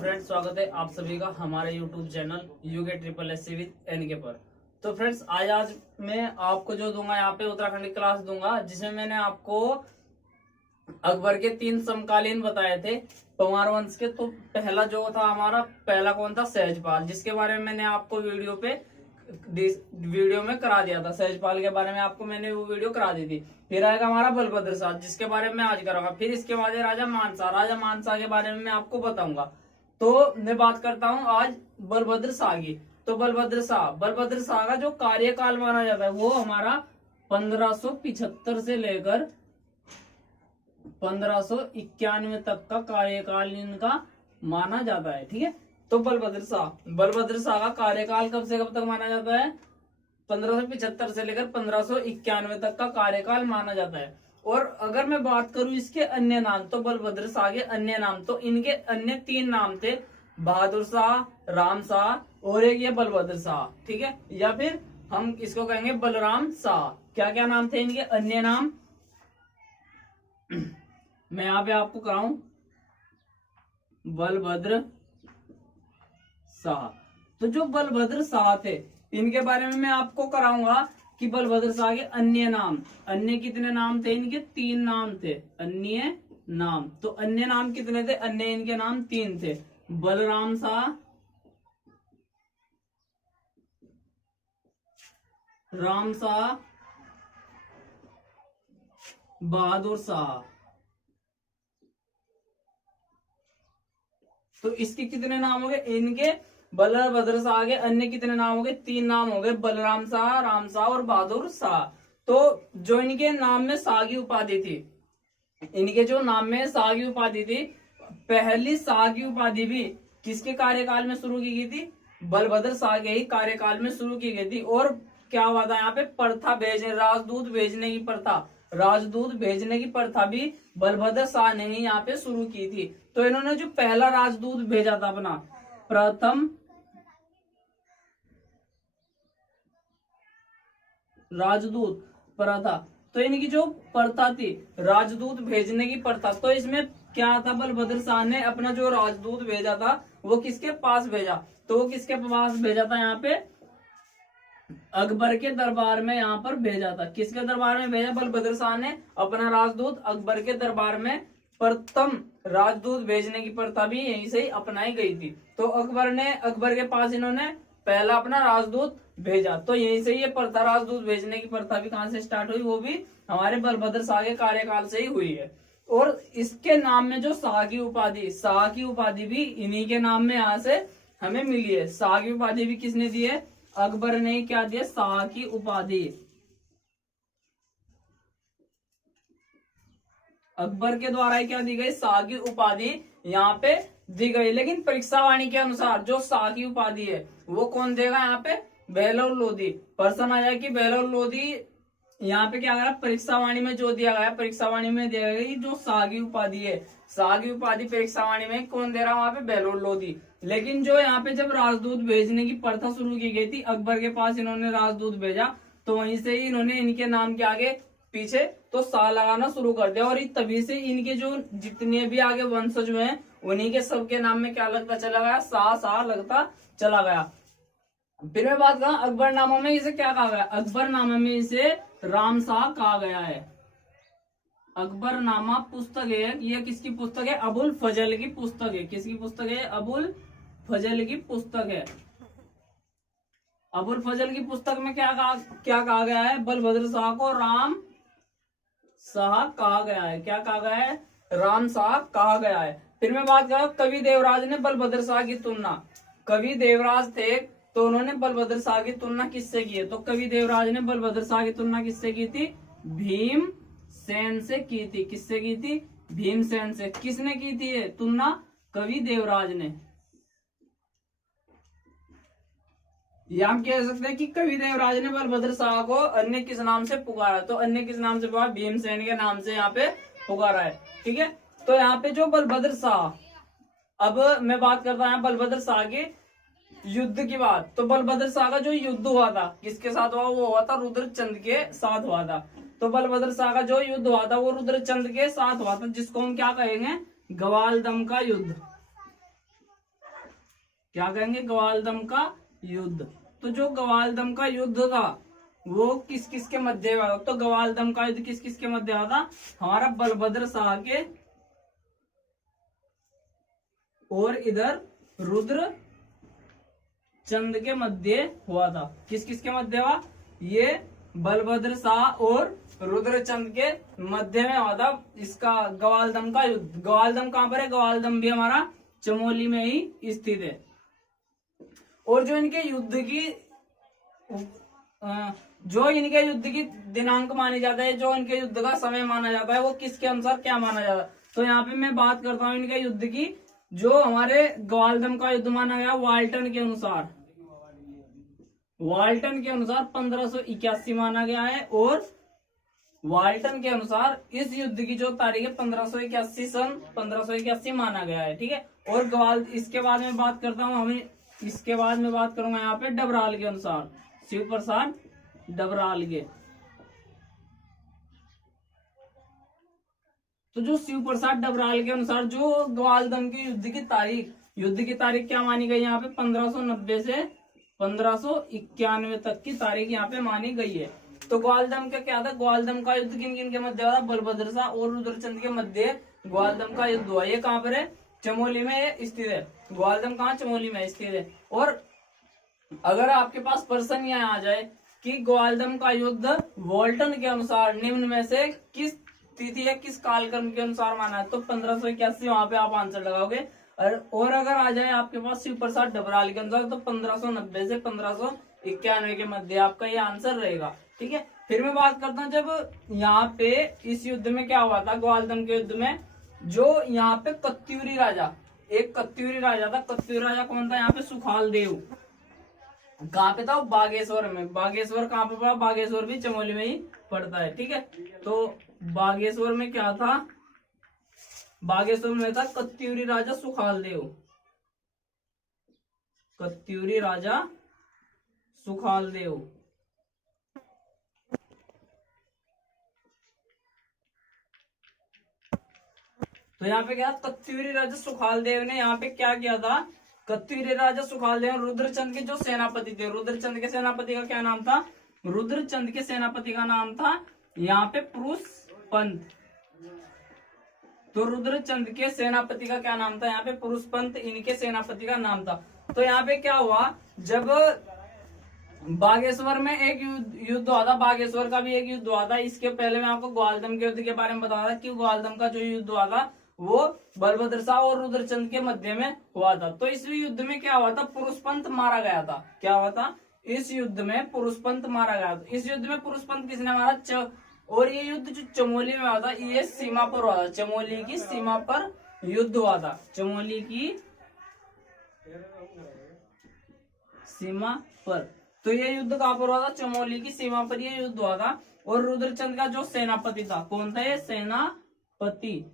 Friends, स्वागत है आप सभी का हमारे YouTube channel UK triple S C with NK पर। तो फ्रेंड्स, आज मैं आपको जो दूंगा यहाँ पे उत्तराखंड की क्लास दूंगा, जिसमें मैंने आपको अकबर के 3 समकालीन बताए थे परमार वंश के। तो पहला जो था हमारा, पहला कौन था? सहजपाल, जिसके बारे में मैंने आपको वीडियो में करा दिया था। सहजपाल के बारे में आपको मैंने वो वीडियो करा दी थी। फिर आएगा हमारा बलभद्र शाह, जिसके बारे में आज कराऊंगा। फिर इसके बाद राजा मानसा के बारे में मैं आपको बताऊंगा। तो मैं बात करता हूँ आज बलभद्र शाह की। तो बलभद्र शाह का जो कार्यकाल माना जाता है वो हमारा 1575 से लेकर 1591 तक का कार्यकाल इनका माना जाता है। ठीक है। तो बलभद्र शाह का कार्यकाल कब से कब तक माना जाता है? 1575 से लेकर 1591 तक का कार्यकाल माना जाता है। और अगर मैं बात करूं इसके अन्य नाम, तो बलभद्र शाह के अन्य नाम, तो इनके अन्य 3 नाम थे, बहादुर शाह, राम शाह और एक ये बलभद्र शाह। ठीक है। या फिर हम इसको कहेंगे बलराम शाह। क्या क्या नाम थे इनके अन्य नाम? मैं यहाँ पे आपको कराऊं बलभद्र शाह। तो जो बलभद्र शाह थे, इनके बारे में मैं आपको कराऊंगा कि बलभद्र शाह के अन्य नाम, अन्य कितने नाम थे इनके? 3 नाम थे अन्य नाम। तो अन्य नाम कितने थे? अन्य इनके नाम 3 थे, बलराम शाह, राम शाह, बहादुर शाह। तो इसके कितने नाम हो गए? इनके बलभद्र शाह के अन्य कितने नाम हो गए? 3 नाम हो गए, बलराम शाह, राम शाह और बहादुर शाह। तो जो इनके नाम में शाह की उपाधि थी, इनके जो नाम में शाह की उपाधि थी, पहली शाह की उपाधि भी किसके कार्यकाल में शुरू की गई थी? बलभद्र शाह के ही कार्यकाल में शुरू की गई थी। और क्या हुआ था यहाँ पे? प्रथा भेजने, राजदूत भेजने की प्रथा भी बलभद्र शाह ने ही यहाँ पे शुरू की थी। तो इन्होंने जो पहला राजदूत भेजा था अपना, प्रथम राजदूत प्रथा, तो इनकी जो प्रथा थी राजदूत भेजने की प्रथा, तो इसमें क्या था? बलभद्र शाह ने अपना जो राजदूत भेजा था वो किसके पास भेजा? तो वो किसके पास भेजा था? यहाँ पे अकबर के दरबार में यहाँ पर भेजा था। किसके दरबार में भेजा? बलभद्र शाह ने अपना राजदूत अकबर के दरबार में। प्रथम राजदूत भेजने की प्रथा भी यहीं से ही अपनाई गई थी। तो अकबर के पास इन्होंने पहला अपना राजदूत भेजा। तो यहीं से ये प्रथा, राजदूत भेजने की प्रथा भी कहां से स्टार्ट हुई? वो भी हमारे बलभद्र शाह के कार्यकाल से ही हुई है। और इसके नाम में जो शाह की उपाधि भी इन्हीं के नाम में यहाँ से हमें मिली है। शाह की उपाधि भी किसने दी है? अकबर ने क्या दिया? शाह की उपाधि अकबर के द्वारा ही क्या दी गई? शाह की उपाधि यहाँ पे दी गई। लेकिन परीक्षा वाणी के अनुसार जो शाह की उपाधि है वो कौन देगा? यहाँ पे बहलोल लोधी। प्रश्न आ जाए कि बहलोल लोधी यहाँ पे क्या करा? परीक्षा वाणी में जो दिया गया, परीक्षा वाणी में दिया गया जो शाह की उपाधि है, शाह की उपाधि परीक्षा वाणी में कौन दे रहा? वहां पे बहलोल लोधी। लेकिन जो यहाँ पे जब राजदूत भेजने की प्रथा शुरू की गई थी, अकबर के पास इन्होंने राजदूत भेजा, तो वहीं से ही इन्होंने इनके नाम के आगे पीछे तो शाह लगाना शुरू कर दिया। और तभी से इनके जो जितने भी आगे वंशज हुए हैं उन्हीं के सबके नाम में क्या लगता चला गया? शाह लगता चला गया। फिर मैं बात करूं अकबरनामा में इसे क्या कहा गया? अकबरनामा में इसे राम शाह कहा गया है। अकबरनामा पुस्तक है, ये किसकी पुस्तक है? अबुल फजल की पुस्तक है। किसकी पुस्तक है? अबुल फजल की पुस्तक है। अबुल फजल की पुस्तक में क्या कहा गया है? बलभद्र शाह को राम शाह कहा गया है। क्या कहा गया है? राम शाह कहा गया है। फिर मैं बात करूं कवि देवराज ने बलभद्र शाह की तुलना, कवि देवराज थे तो उन्होंने बलभद्र शाह की तुलना किससे की है? तो कवि देवराज ने बलभद्र शाह की तुलना किससे की थी? भीमसेन से की थी। किससे की थी? भीमसेन से। किसने की थी ये तुलना? कवि देवराज ने। या हम कह सकते हैं कि कवि देवराज ने बलभद्र शाह को अन्य किस नाम से पुकारा? तो अन्य किस नाम से पुकारा? भीमसेन के नाम से यहाँ पे पुकारा है। ठीक है। तो यहाँ पे जो बलभद्र शाह, अब मैं बात करता हूँ बलभद्र शाह के युद्ध की बात। तो बलभद्र शाह का जो युद्ध हुआ था किसके साथ हुआ? वो हुआ था रुद्रचंद के साथ हुआ था। तो बलभद्र शाह का जो युद्ध हुआ था वो रुद्रचंद के साथ हुआ था, जिसको हम क्या कहेंगे? ग्वालदम का युद्ध। क्या कहेंगे, ग्वालदम का युद्ध। तो जो ग्वालदम का युद्ध था वो किस किस के मध्य में, तो ग्वालदम का युद्ध किस किस के मध्य हुआ था, हमारा बलभद्र शाह के और इधर रुद्र चंद के मध्य हुआ था। किस किस के मध्य हुआ, ये बलभद्र शाह और रुद्रचंद के मध्य में हुआ था इसका ग्वालदम का युद्ध। ग्वालदम कहां पर है, ग्वालदम भी हमारा चमोली में ही स्थित है। और जो इनके युद्ध की दिनांक मानी जाता है, जो इनके युद्ध का समय माना जाता है, वो किसके अनुसार क्या माना जाता है। तो यहाँ पे मैं बात करता हूँ इनके युद्ध की। जो हमारे ग्वालदम का युद्ध माना गया वाल्टन के अनुसार, वाल्टन के अनुसार 1581 माना गया है। और वाल्टन के अनुसार इस युद्ध की जो तारीख है 1581 सन 1581 माना गया है, ठीक है। और इसके बाद में बात करता हूँ, हमें इसके बाद में बात करूंगा यहाँ पे डबराल के अनुसार, शिव प्रसाद डबराल के। तो जो शिव प्रसाद डबराल के अनुसार जो ग्वालदम के युद्ध की तारीख क्या मानी गई यहाँ पे 1590 से 1591 तक की तारीख यहाँ पे मानी गई है। तो ग्वालदम का क्या था, ग्वालदम का युद्ध किन किन के मध्य हुआ था, बलभद्र शाह और रुद्रचंद के मध्य ग्वालदम का युद्ध हुआ। ये कहाँ पर है, चमोली में स्थित है। ग्वालदम कहाँ, चमोली में स्थित है। और अगर आपके पास प्रश्न यहाँ आ जाए कि ग्वालदम का युद्ध वोल्टन के अनुसार निम्न में से किस तिथि या किस कालक्रम के अनुसार माना है, तो 1581 वहां पे आप आंसर लगाओगे। और अगर आ जाए आपके पास शिव प्रसाद डबराल के अनुसार, तो 1590 से 1591 के मध्य आपका ये आंसर रहेगा, ठीक है। फिर मैं बात करता हूँ, जब यहाँ पे इस युद्ध में क्या हुआ था, ग्वालदम के युद्ध में जो यहाँ पे कत्यूरी राजा, एक कत्यूरी राजा था। कत्यूरी राजा कौन था, यहाँ पे सुखाल देव। कहाँ पे था, बागेश्वर में। बागेश्वर कहाँ पे पड़ा, बागेश्वर भी चमोली में ही पड़ता है, ठीक है। तो बागेश्वर में क्या था, बागेश्वर में था कत्यूरी राजा सुखाल देव, कत्यूरी राजा सुखाल देव। तो यहाँ पे क्या, कत्यूरी राजा सुखाल देव ने यहाँ पे क्या किया था, कत्यूरी राजा सुखाल देव रुद्रचंद के जो सेनापति थे, रुद्रचंद के सेनापति का क्या नाम था, रुद्रचंद के सेनापति का नाम था यहाँ पे पुरुषपंत। तो रुद्रचंद के सेनापति का क्या नाम था, यहाँ पे पुरुषपंत इनके सेनापति का नाम था। तो यहाँ पे क्या हुआ, जब बागेश्वर में एक युद्ध हुआ था, बागेश्वर का भी एक युद्ध हुआ था। इसके पहले मैं आपको ग्वालदम के युद्ध के बारे में बता रहा था कि ग्वालदम का जो युद्ध हुआ था वो बलभद्र शाह और रुद्रचंद के मध्य में हुआ था। तो इस युद्ध में क्या हुआ था, पुरुषपंत मारा गया था। क्या हुआ था, इस युद्ध में पुरुषपंत मारा गया था। इस युद्ध में पुरुषपंत किसने मारा, और ये युद्ध जो चमोली में हुआ था, ये सीमा पर हुआ था, चमोली की सीमा पर युद्ध हुआ था, चमोली की सीमा पर। तो ये युद्ध कहां पर हुआ था, चमोली की सीमा पर ये युद्ध हुआ था। और रुद्रचंद का जो सेनापति था, कौन था ये सेनापति,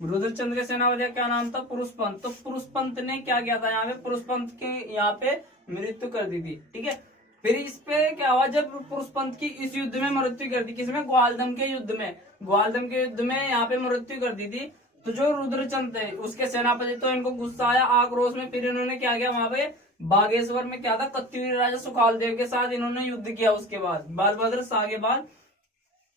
रुद्रचंद के सेनापति का क्या नाम था, पुरुषपंत। तो पुरुषपंत ने क्या किया था, यहाँ पे पुरुषपंत की यहाँ पे मृत्यु कर दी थी, ठीक है। फिर इस पे क्या हुआ, जब पुरुषपंत की इस युद्ध में मृत्यु कर दी, किसमें, ग्वालदम के युद्ध में, ग्वालदम के युद्ध में यहाँ पे मृत्यु कर दी थी। तो जो रुद्रचंद थे उसके सेनापति, तो इनको गुस्सा आया, आक्रोश में फिर इन्होंने क्या किया, वहां पे बागेश्वर में क्या था, कत्यूरी राजा सुखाल देव के साथ इन्होंने युद्ध किया। उसके बाद बलभद्र शाह के बाद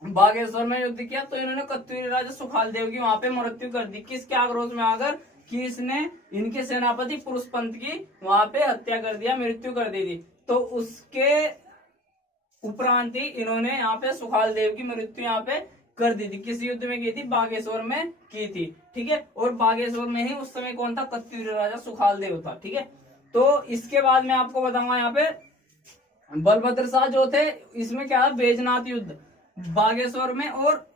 बागेश्वर में युद्ध किया। तो इन्होंने कत्यूरी राजा सुखाल देव की वहां पे मृत्यु कर दी। किसके आक्रोश में आकर, कि इसने इनके सेनापति पुरुषपंत की वहां पे हत्या कर दिया, मृत्यु कर दी थी। तो उसके उपरांत ही इन्होंने यहाँ पे सुखाल देव की मृत्यु यहाँ पे कर दी थी। किस युद्ध में की थी, बागेश्वर में की थी, ठीक है। और बागेश्वर में ही उस समय कौन था, कत्यूरी राजा सुखाल देव था, ठीक है। तो इसके बाद मैं आपको बताऊंगा यहाँ पे बलभद्र शाह जो थे, इसमें क्या है, बैजनाथ युद्ध बागेश्वर में। और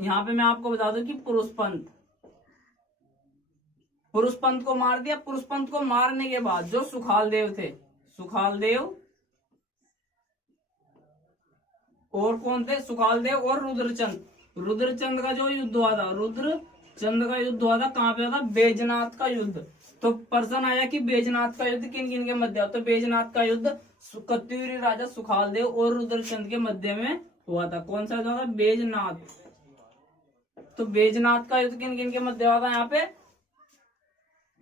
यहाँ पे मैं आपको बता दूं कि पुरुषपंत को मार दिया। पुरुषपंत को मारने के बाद जो सुखाल देव थे, सुखाल देव और कौन थे, सुखाल देव और रुद्रचंद, रुद्रचंद का जो युद्ध हुआ था, रुद्रचंद का युद्ध हुआ था, कहाँ पे हुआ था, बैजनाथ का युद्ध। तो प्रश्न आया कि बैजनाथ का युद्ध किन किन के मध्य हुआ, तो बैजनाथ का युद्ध कत्यूरी राजा सुखाल देव और रुद्रचंद के मध्य में हुआ था। कौन सा था, बैजनाथ, तो बैजनाथ का युद्ध किन किन के मध्य हुआ था? यहाँ पे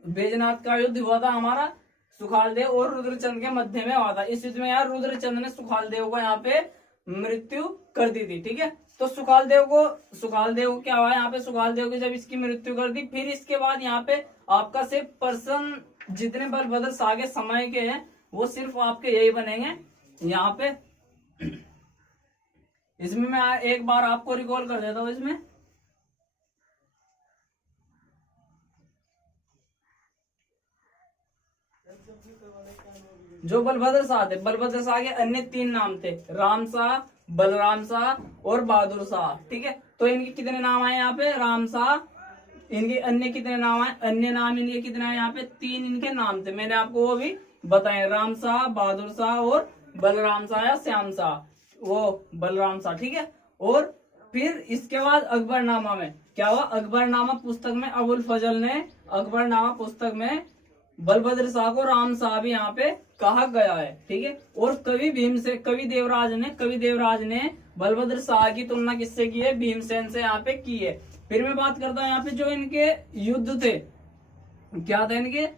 बैजनाथ का युद्ध हुआ था हमारा सुखालदेव और रुद्रचंद के मध्य में हुआ था। इस युद्ध में यार रुद्रचंद ने सुखालदेव को यहाँ पे मृत्यु कर दी थी। ठीक है, तो सुखालदेव को क्या हुआ यहाँ पे? सुखालदेव की जब इसकी मृत्यु कर दी, फिर इसके बाद यहाँ पे आपका सिर्फ पर्सन जितने बलभद्र शाह के समय के हैं वो सिर्फ आपके यही बनेंगे यहाँ पे। इसमें मैं एक बार आपको रिकॉल कर देता हूँ। इसमें जो बलभद्र शाह थे, बलभद्र शाह के अन्य 3 नाम थे, राम शाह, बलराम शाह और बहादुर शाह। ठीक है, तो इनके कितने नाम आए यहाँ पे? राम शाह। इनके अन्य कितने नाम आए? अन्य नाम इनके कितने आए यहाँ पे? 3 इनके नाम थे, मैंने आपको वो भी बताए, राम शाह, बहादुर शाह और बलराम शाह या श्याम शाह, वो बलराम शाह। ठीक है, और फिर इसके बाद अकबरनामा में क्या हुआ? अकबरनामा पुस्तक में अबुल फजल ने अकबरनामा पुस्तक में बलभद्र शाह को राम शाह भी यहाँ पे कहा गया है। ठीक है, और कवि देवराज ने बलभद्र शाह की तुलना किससे की है? भीमसेन से यहाँ पे की है। फिर मैं बात करता हूँ यहाँ पे जो इनके युद्ध थे, क्या थे इनके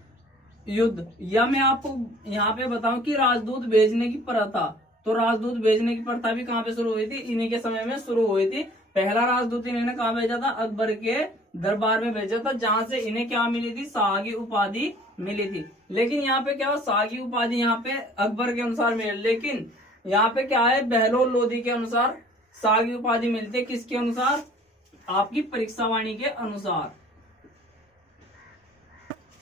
युद्ध, या मैं आपको यहाँ पे बताऊं कि राजदूत भेजने की प्रथा, तो राजदूत भेजने की प्रथा भी कहाँ पे शुरू हुई थी? इन्हीं के समय में शुरू हुई थी। पहला राजदूत इन्होंने कहाँ भेजा था? अकबर के दरबार में भेजा था, जहां से इन्हें क्या मिली थी? शाह की उपाधि मिली थी। लेकिन यहाँ पे क्या हुआ? शाह की उपाधि यहाँ पे अकबर के अनुसार मिली, लेकिन यहाँ पे क्या है? बहलोल लोधी के अनुसार शाह की उपाधि मिलती है। किसके अनुसार? आपकी परीक्षावाणी के अनुसार।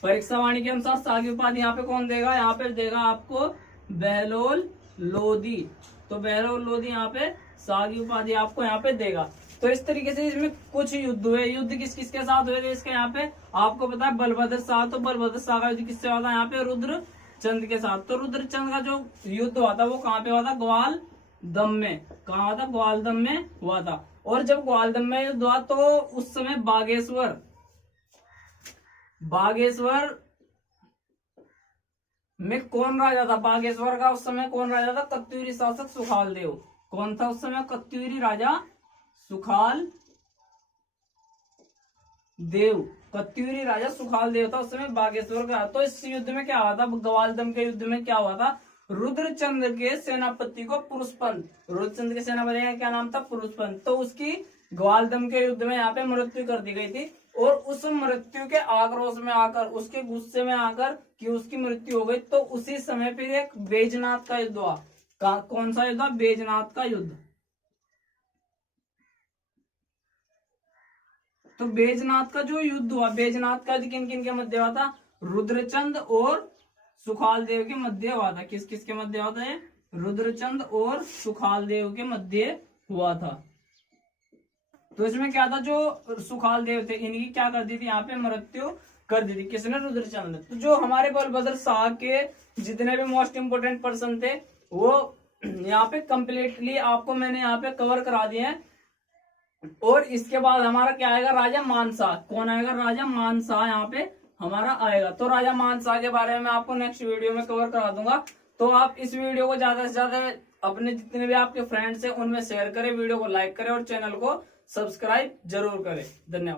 परीक्षावाणी के अनुसार शाह की उपाधि यहाँ पे कौन देगा? यहाँ पे देगा आपको बहलोल लोधी। तो बहलोल लोधी यहाँ पे शाह की उपाधि आपको यहाँ पे देगा। तो इस तरीके से इसमें कुछ युद्ध हुए। युद्ध किस किस के साथ हुए थे इसके यहाँ पे आपको पता है? बलभद्र शाह। तो बलभद्र शाह का युद्ध किससे हुआ था? यहाँ पे रुद्रचंद के साथ। तो रुद्रचंद का जो युद्ध हुआ था वो कहाँ पे हुआ था? ग्वालदम में। कहाँ हुआ था? ग्वालदम में हुआ था। और जब ग्वालदम में युद्ध हुआ तो उस समय बागेश्वर में कौन राजा था? बागेश्वर का उस समय कौन राजा था? कत्यूरी शासक सुखालदेव। कौन था उस समय? कत्यूरी राजा सुखाल देव। कत्यूरी राजा सुखाल देव था उस समय बागेश्वर का। तो इस युद्ध में क्या हुआ था? ग्वालदम के युद्ध में क्या हुआ था? रुद्रचंद के सेनापति को पुरुषपंत, रुद्रचंद के सेनापति का क्या नाम था? पुरुषपंत। तो उसकी ग्वालदम के युद्ध में यहाँ पे मृत्यु कर दी गई थी। और उस मृत्यु के आक्रोश में आकर, उसके गुस्से में आकर कि उसकी मृत्यु हो गई, तो उसी समय फिर एक बैजनाथ का युद्ध हुआ। कौन सा युद्ध? बैजनाथ का युद्ध। तो बैजनाथ का जो युद्ध हुआ, बैजनाथ का किन किन के मध्य हुआ था? रुद्रचंद और सुखालदेव के मध्य हुआ था। किस किस के मध्य हुआ था? रुद्रचंद और सुखालदेव के मध्य हुआ था। तो इसमें क्या था? जो सुखालदेव थे इनकी क्या कर दी थी? यहाँ पे मृत्यु कर दी थी। किसने? रुद्रचंद। तो जो हमारे बलभद्र शाह के जितने भी मोस्ट इंपोर्टेंट पर्सन थे वो यहाँ पे कंप्लीटली आपको मैंने यहाँ पे कवर करा दिए हैं। और इसके बाद हमारा क्या आएगा? राजा मानशाह। कौन आएगा? राजा मानशाह यहाँ पे हमारा आएगा। तो राजा मानशाह के बारे में मैं आपको नेक्स्ट वीडियो में कवर करा दूंगा। तो आप इस वीडियो को ज्यादा से ज्यादा अपने जितने भी आपके फ्रेंड्स हैं उनमें शेयर करें, वीडियो को लाइक करें और चैनल को सब्सक्राइब जरूर करें। धन्यवाद।